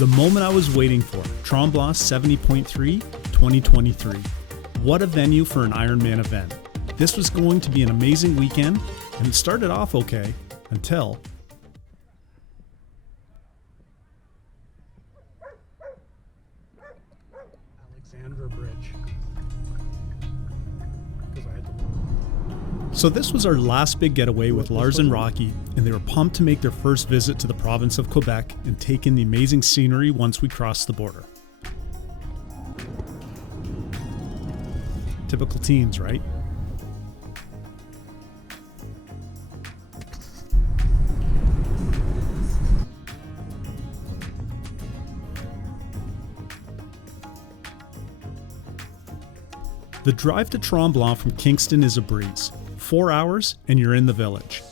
The moment I was waiting for, Tremblant 70.3 2023. What a venue for an Ironman event. This was going to be an amazing weekend, and it started off okay until Bridge. So this was our last big getaway with Lars and Rocky, and they were pumped to make their first visit to the province of Quebec and take in the amazing scenery once we crossed the border. Typical teens, right? The drive to Tremblant from Kingston is a breeze. 4 hours and you're in the village.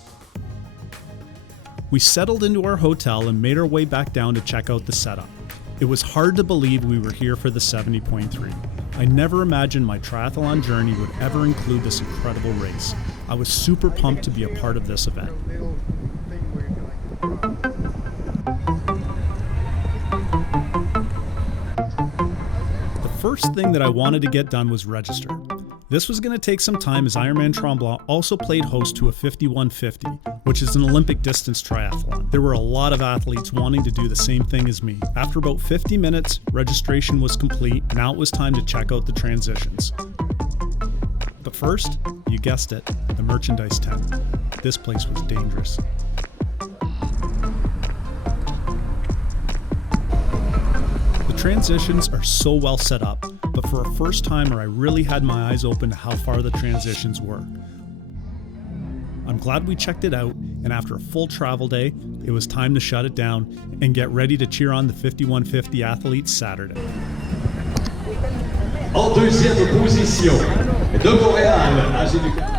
We settled into our hotel and made our way back down to check out the setup. It was hard to believe we were here for the 70.3. I never imagined my triathlon journey would ever include this incredible race. I was super pumped to be a part of this event. First thing that I wanted to get done was register. This was going to take some time as Ironman Tremblant also played host to a 5150, which is an Olympic distance triathlon. There were a lot of athletes wanting to do the same thing as me. After about 50 minutes, registration was complete. Now it was time to check out the transitions. But first, you guessed it, the merchandise tent. This place was dangerous. Transitions are so well set up, but for a first timer I really had my eyes open to how far the transitions were. I'm glad we checked it out, and after a full travel day, it was time to shut it down and get ready to cheer on the 5150 athletes Saturday. En deuxième position, de Montréal, âgé du...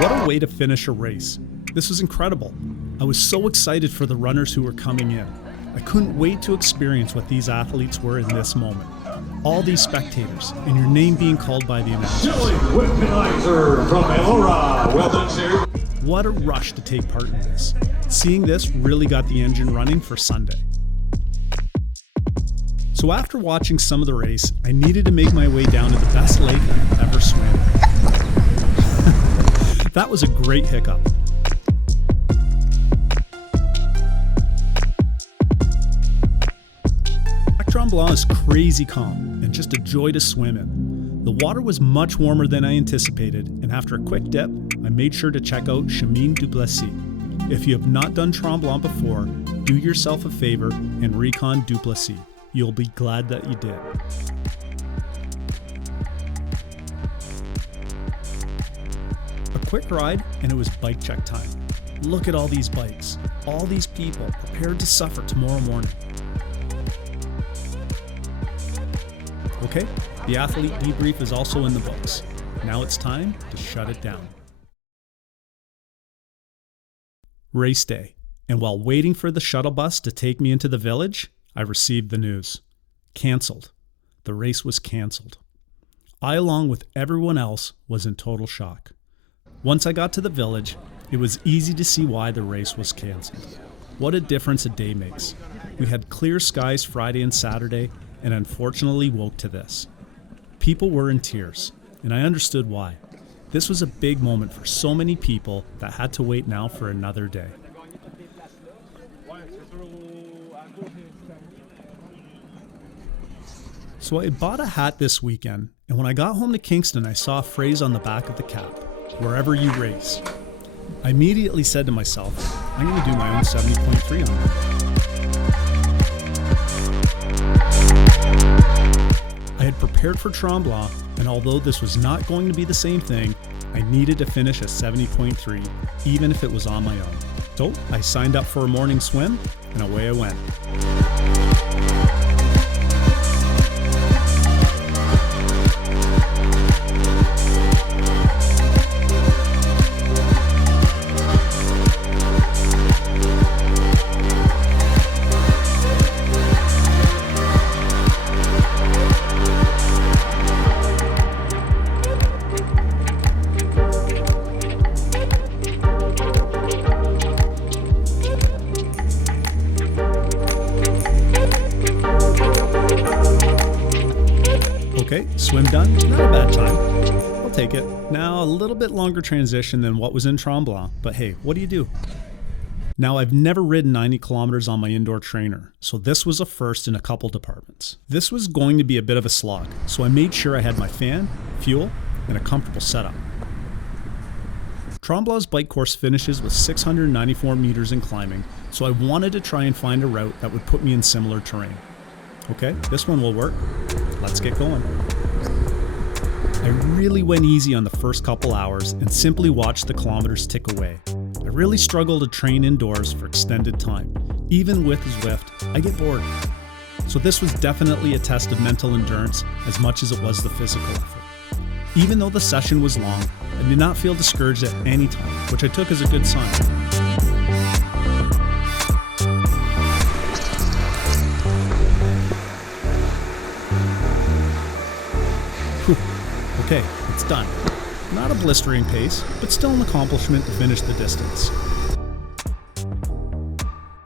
What a way to finish a race. This was incredible. I was so excited for the runners who were coming in. I couldn't wait to experience what these athletes were in this moment. All these spectators, and your name being called by the announcers. From Elora. Well done, sir. What a rush to take part in this. Seeing this really got the engine running for Sunday. So after watching some of the race, I needed to make my way down to the best lake I've ever swam in. That was a great hiccup. Lac Tremblant is crazy calm and just a joy to swim in. The water was much warmer than I anticipated, and after a quick dip, I made sure to check out Chemin du Plessis. If you have not done Tremblant before, do yourself a favor and recon du Plessis. You'll be glad that you did. Quick ride, and it was bike check time. Look at all these bikes, all these people prepared to suffer tomorrow morning. Okay, the athlete debrief is also in the books. Now it's time to shut it down. Race day, and while waiting for the shuttle bus to take me into the village, I received the news. Cancelled. The race was cancelled. I, along with everyone else, was in total shock. Once I got to the village, it was easy to see why the race was canceled. What a difference a day makes. We had clear skies Friday and Saturday, and unfortunately woke to this. People were in tears, and I understood why. This was a big moment for so many people that had to wait now for another day. So I bought a hat this weekend, and when I got home to Kingston, I saw a phrase on the back of the cap. Wherever you race. I immediately said to myself, I'm going to do my own 70.3 on that. I had prepared for Tremblant, and although this was not going to be the same thing, I needed to finish a 70.3, even if it was on my own. So I signed up for a morning swim, and away I went. Okay, swim done, not a bad time. I'll take it. Now a little bit longer transition than what was in Tremblant, but hey, what do you do? Now, I've never ridden 90 kilometers on my indoor trainer, so this was a first in a couple departments. This was going to be a bit of a slog, so I made sure I had my fan, fuel, and a comfortable setup. Tremblant's bike course finishes with 694 meters in climbing, so I wanted to try and find a route that would put me in similar terrain. Okay, this one will work. Let's get going. I really went easy on the first couple hours and simply watched the kilometers tick away. I really struggle to train indoors for extended time. Even with Zwift, I get bored. So this was definitely a test of mental endurance as much as it was the physical effort. Even though the session was long, I did not feel discouraged at any time, which I took as a good sign. Whew. Okay, it's done. Not a blistering pace, but still an accomplishment to finish the distance.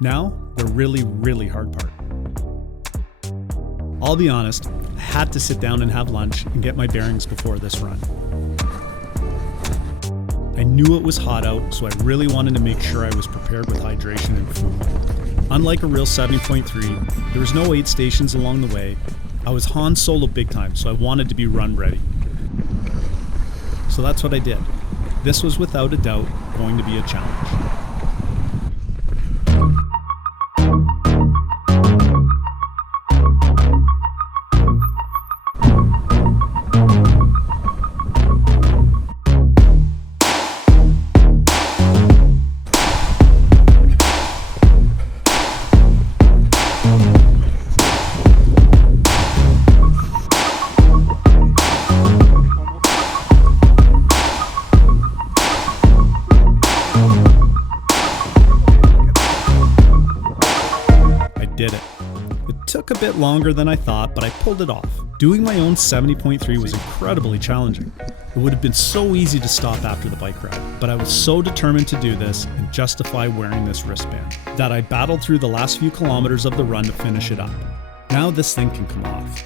Now, the really, really hard part. I'll be honest, I had to sit down and have lunch and get my bearings before this run. I knew it was hot out, so I really wanted to make sure I was prepared with hydration and food. Unlike a real 70.3, there was no aid stations along the way. I was Han Solo big time, so I wanted to be run ready. So that's what I did. This was without a doubt going to be a challenge. Did it. It took a bit longer than I thought, but I pulled it off. Doing my own 70.3 was incredibly challenging. It would have been so easy to stop after the bike ride, but I was so determined to do this and justify wearing this wristband that I battled through the last few kilometers of the run to finish it up. Now this thing can come off.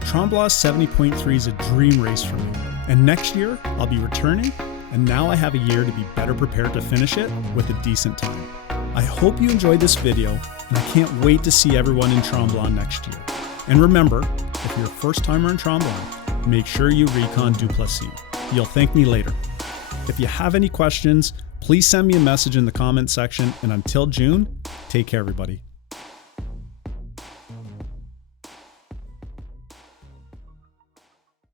Tremblant 70.3 is a dream race for me, and next year I'll be returning, and now I have a year to be better prepared to finish it with a decent time. I hope you enjoyed this video, and I can't wait to see everyone in Tremblant next year. And remember, if you're a first timer in Tremblant, make sure you recon Duplessis. You'll thank me later. If you have any questions, please send me a message in the comment section, and until June, take care everybody.